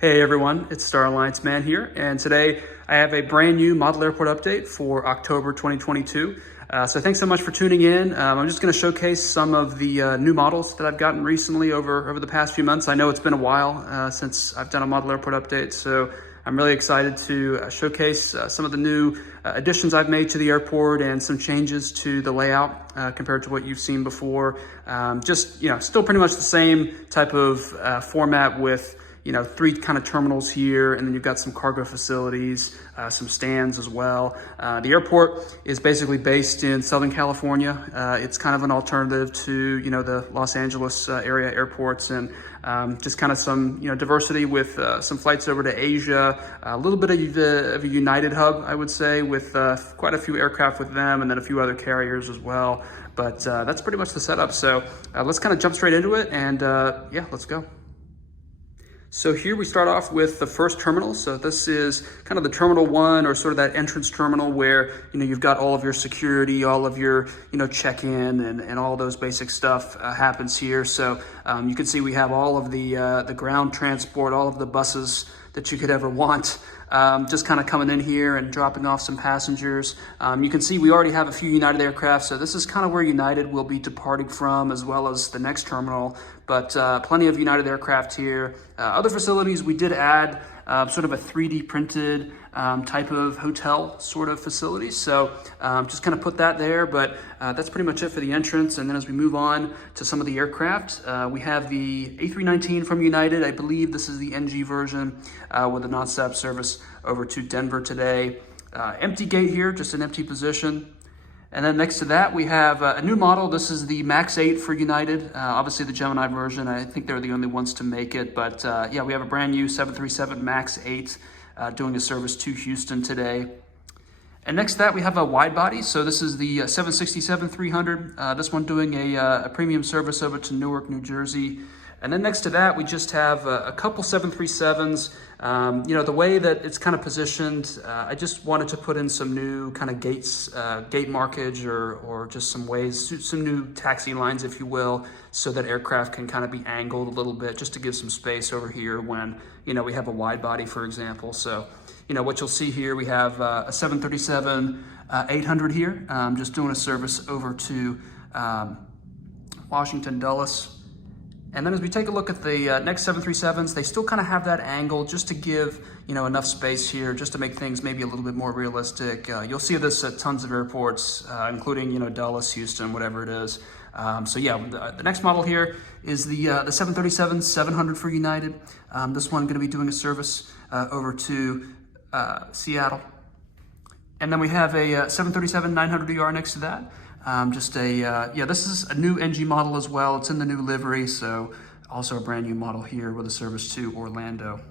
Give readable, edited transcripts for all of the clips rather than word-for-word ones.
Hey everyone, it's Star Alliance Man here, and today I have a brand new model airport update for October 2022. So thanks so much for tuning in. I'm just going to showcase some of the new models that I've gotten recently over the past few months. I know it's been a while since I've done a model airport update, so I'm really excited to showcase some of the new additions I've made to the airport and some changes to the layout compared to what you've seen before. Still pretty much the same type of format with three kind of terminals here, and then you've got some cargo facilities, some stands as well. The airport is basically based in Southern California. It's kind of an alternative to, the Los Angeles area airports, and just kind of some, diversity with some flights over to Asia, a little bit of a United hub, I would say, with quite a few aircraft with them, and then a few other carriers as well. But that's pretty much the setup. So let's kind of jump straight into it, and yeah, let's go. So here we start off with the first terminal. So this is kind of the terminal one, or sort of that entrance terminal where, you've got all of your security, all of your, check-in and all those basic stuff happens here. So you can see we have all of the ground transport, all of the buses that you could ever want, just kind of coming in here and dropping off some passengers. You can see we already have a few United aircraft, so this is kind of where United will be departing from, as well as the next terminal, but plenty of United aircraft here. Other facilities, we did add sort of a 3D printed type of hotel sort of facility. So just kind of put that there, but that's pretty much it for the entrance. And then as we move on to some of the aircraft, we have the A319 from United. I believe this is the NG version with a nonstop service over to Denver today. Empty gate here, just an empty position. And then next to that, we have a new model. This is the MAX 8 for United. Obviously the Gemini version, I think they're the only ones to make it. But yeah, we have a brand new 737 MAX 8 doing a service to Houston today. And next to that, we have a wide body. So this is the 767-300. This one doing a premium service over to Newark, New Jersey. And then next to that, we just have a couple 737s. The way that it's kind of positioned, I just wanted to put in some new kind of gates, gate markage, or just some ways, some new taxi lines, if you will, so that aircraft can kind of be angled a little bit, just to give some space over here when, we have a wide body, for example. So, what you'll see here, we have a 737-800 here, just doing a service over to Washington, Dulles. And then as we take a look at the next 737s, they still kind of have that angle just to give, enough space here, just to make things maybe a little bit more realistic. You'll see this at tons of airports, including, Dulles, Houston, whatever it is. So yeah, the next model here is the 737-700 for United. This one going to be doing a service over to Seattle. And then we have a 737-900ER next to that. This is a new NG model as well. It's in the new livery, so also a brand new model here with a service to Orlando.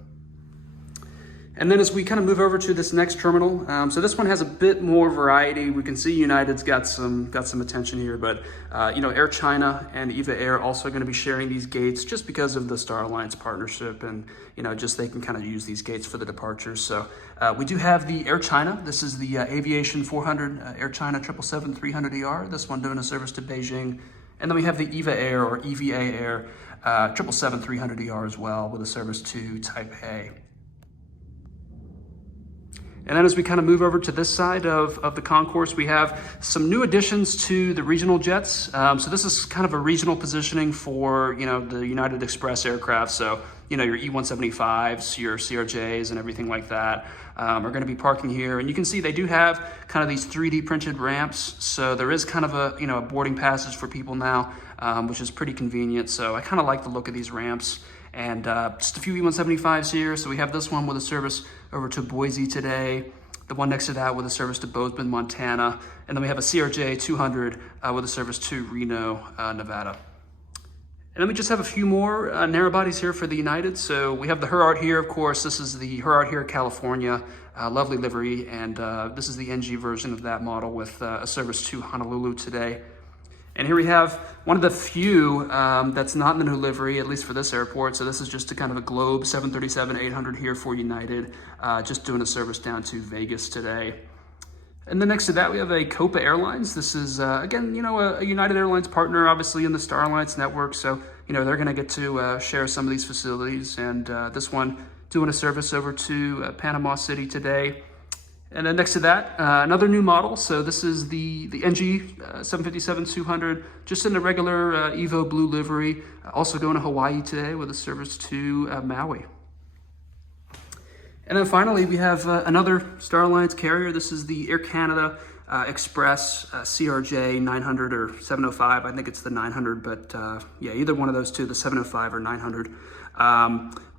And then as we kind of move over to this next terminal, so this one has a bit more variety. We can see United's got some attention here, but Air China and EVA Air also going to be sharing these gates just because of the Star Alliance partnership, and just they can kind of use these gates for the departures. So we do have the Air China. This is the Aviation 400 Air China 777-300ER. This one doing a service to Beijing, and then we have the EVA Air or EVA Air 777-300ER as well with a service to Taipei. And then as we kind of move over to this side of the concourse, we have some new additions to the regional jets. So this is kind of a regional positioning for, the United Express aircraft. So, your E-175s, your CRJs and everything like that are going to be parking here. And you can see they do have kind of these 3D printed ramps. So there is kind of a, a boarding passage for people now, which is pretty convenient. So I kind of like the look of these ramps. And just a few E-175s here. So we have this one with a service over to Boise today, the one next to that with a service to Bozeman, Montana, and then we have a CRJ 200 with a service to Reno, Nevada. And then we just have a few more narrow bodies here for the United. So we have the Herart here, of course. This is the Herart here, California, lovely livery, and this is the NG version of that model with a service to Honolulu today. And here we have one of the few that's not in the new livery, at least for this airport. So this is just a kind of a Globe 737-800 here for United, just doing a service down to Vegas today. And then next to that, we have a Copa Airlines. This is, again, a United Airlines partner, obviously, in the Star Alliance network. So, they're going to get to share some of these facilities. And this one doing a service over to Panama City today. And then next to that, another new model. So this is the NG 757-200, just in the regular Evo blue livery. Also going to Hawaii today with a service to Maui. And then finally, we have another Star Alliance carrier. This is the Air Canada Express CRJ 900 or 705. I think it's the 900, but yeah, either one of those two, the 705 or 900.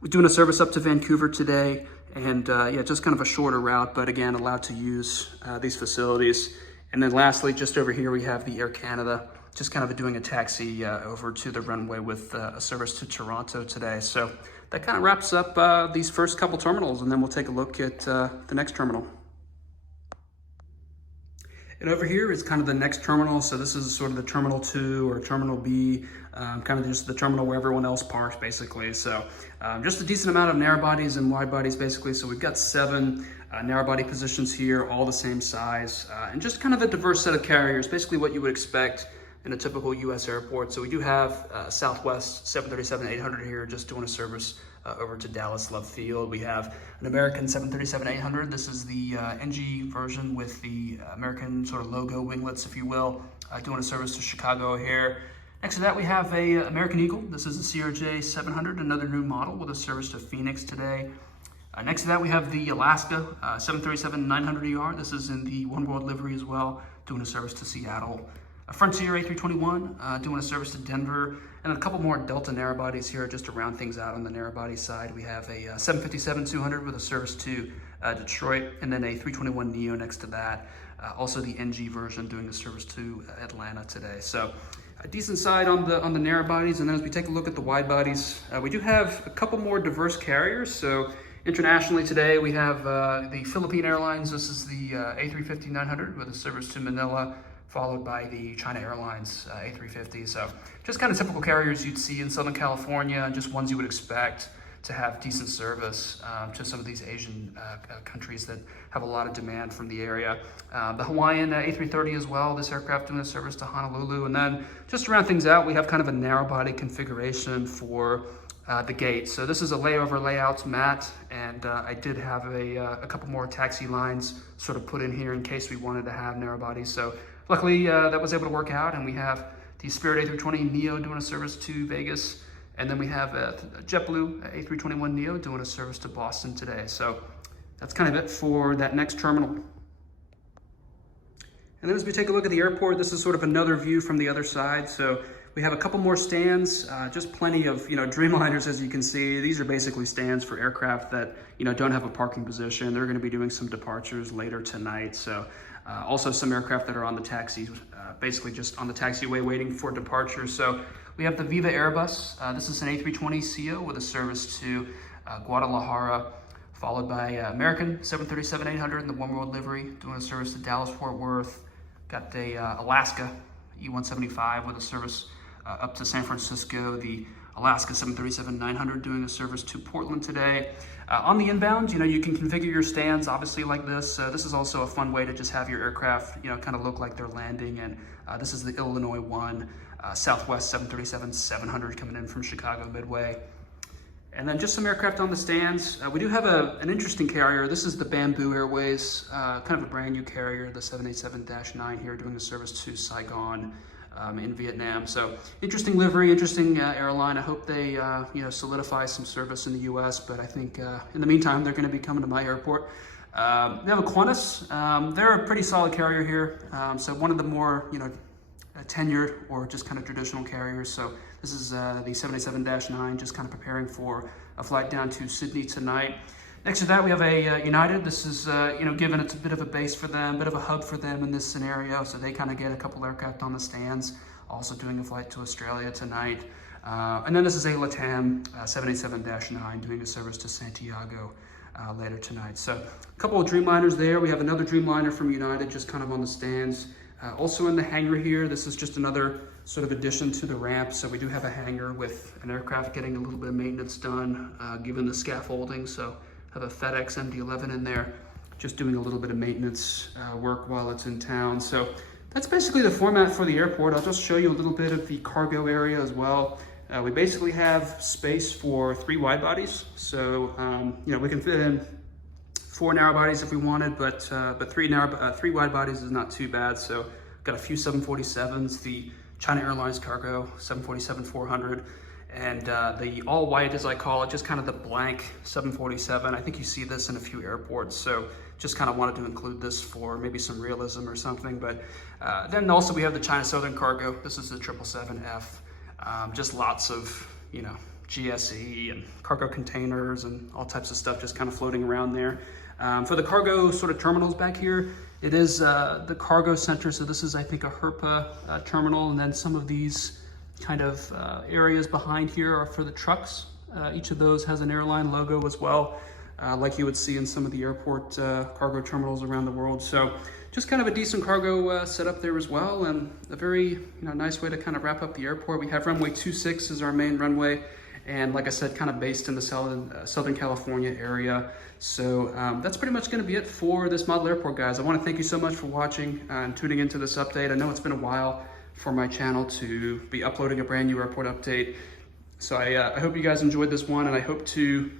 We're doing a service up to Vancouver today, and yeah, just kind of a shorter route, but again, allowed to use these facilities. And then lastly, just over here, we have the Air Canada, just kind of doing a taxi over to the runway with a service to Toronto today. So that kind of wraps up these first couple terminals, and then we'll take a look at the next terminal. And over here is kind of the next terminal. So this is sort of the Terminal 2 or Terminal B, kind of just the terminal where everyone else parks, basically. So just a decent amount of narrow bodies and wide bodies, basically. So we've got 7 narrow body positions here, all the same size, and just kind of a diverse set of carriers, basically what you would expect in a typical US airport. So we do have Southwest 737-800 here, just doing a service over to Dallas Love Field. We have an American 737-800. This is the NG version with the American sort of logo winglets, if you will, doing a service to Chicago O'Hare. Next to that, we have a American Eagle. This is the CRJ 700, another new model with a service to Phoenix today. Next to that, we have the Alaska 737-900ER. This is in the One World livery as well, doing a service to Seattle. A Frontier A321 doing a service to Denver, and a couple more Delta narrow bodies here just to round things out on the narrow body side. We have a 757-200 with a service to Detroit, and then a 321neo next to that. Also the NG version doing a service to Atlanta today. So a decent side on the narrow bodies. And then as we take a look at the wide bodies, we do have a couple more diverse carriers. So internationally today, we have the Philippine Airlines. This is the A350-900 with a service to Manila, followed by the China Airlines A350. So just kind of typical carriers you'd see in Southern California, and just ones you would expect to have decent service to some of these Asian countries that have a lot of demand from the area. The Hawaiian A330 as well, this aircraft doing a service to Honolulu. And then just to round things out, we have kind of a narrow body configuration for the gate. So this is a layover layout mat, and I did have a couple more taxi lines sort of put in here in case we wanted to have narrow bodies. So luckily, that was able to work out, and we have the Spirit A320neo doing a service to Vegas, and then we have a JetBlue A321neo doing a service to Boston today. So that's kind of it for that next terminal. And then as we take a look at the airport, this is sort of another view from the other side. So we have a couple more stands, just plenty of Dreamliners, as you can see. These are basically stands for aircraft that don't have a parking position. They're going to be doing some departures later tonight. So also some aircraft that are on the taxis, basically just on the taxiway waiting for departure. So we have the Viva Airbus. This is an A320ceo with a service to Guadalajara, followed by American 737-800 in the One World livery, doing a service to Dallas-Fort Worth. Got the Alaska E175 with a service up to San Francisco. The Alaska 737-900 doing a service to Portland today. On the inbound, you can configure your stands obviously like this. This is also a fun way to just have your aircraft, kind of look like they're landing. And this is the Illinois 1 Southwest 737-700 coming in from Chicago Midway. And then just some aircraft on the stands. We do have an interesting carrier. This is the Bamboo Airways, kind of a brand new carrier, the 787-9 here, doing a service to Saigon in Vietnam. So interesting livery, interesting airline. I hope they solidify some service in the US, but I think in the meantime, they're gonna be coming to my airport. We have a Qantas. They're a pretty solid carrier here. So one of the more, tenured or just kind of traditional carriers. So this is the 787-9, just kind of preparing for a flight down to Sydney tonight. Next to that, we have a United. This is, given it's a bit of a base for them, a bit of a hub for them in this scenario. So they kind of get a couple aircraft on the stands, also doing a flight to Australia tonight. And then this is a LATAM 787-9 doing a service to Santiago later tonight. So a couple of Dreamliners there. We have another Dreamliner from United just kind of on the stands. Also in the hangar here, this is just another sort of addition to the ramp. So we do have a hangar with an aircraft getting a little bit of maintenance done, given the scaffolding. So have a FedEx MD-11 in there, just doing a little bit of maintenance work while it's in town. So that's basically the format for the airport. I'll just show you a little bit of the cargo area as well. We basically have space for 3 wide bodies. So, you know, we can fit in 4 narrow bodies if we wanted, but 3 wide bodies is not too bad. So got a few 747s, the China Airlines cargo 747-400, and the all white, as I call it, just kind of the blank 747. I think you see this in a few airports. So just kind of wanted to include this for maybe some realism or something. But then also we have the China Southern cargo. This is the 777F. Just lots of, you know, GSE and cargo containers and all types of stuff just kind of floating around there. For the cargo sort of terminals back here, it is the cargo center. So this is, I think, a Herpa terminal. And then some of these kind of areas behind here are for the trucks. Each of those has an airline logo as well, like you would see in some of the airport cargo terminals around the world. So just kind of a decent cargo setup there as well, and a very nice way to kind of wrap up the airport. We have runway 26 as our main runway, and like I said, kind of based in the Southern California area. So that's pretty much going to be it for this model airport, guys. I want to thank you so much for watching and tuning into this update. I know it's been a while for my channel to be uploading a brand new airport update. So I hope you guys enjoyed this one, and I hope to,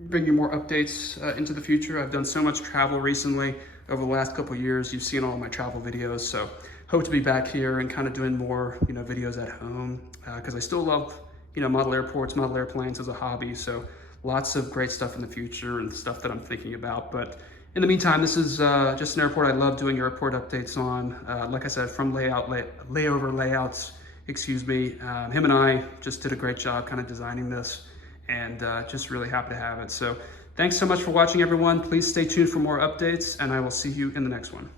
bring you more updates into the future. I've done so much travel recently over the last couple of years. You've seen all of my travel videos, so hope to be back here and kind of doing more, videos at home, because I still love, model airports, model airplanes as a hobby. So lots of great stuff in the future and stuff that I'm thinking about. But in the meantime, this is just an airport I love doing airport updates on. Like I said, from layover layouts, him and I just did a great job kind of designing this, and just really happy to have it. So thanks so much for watching, everyone. Please stay tuned for more updates, and I will see you in the next one.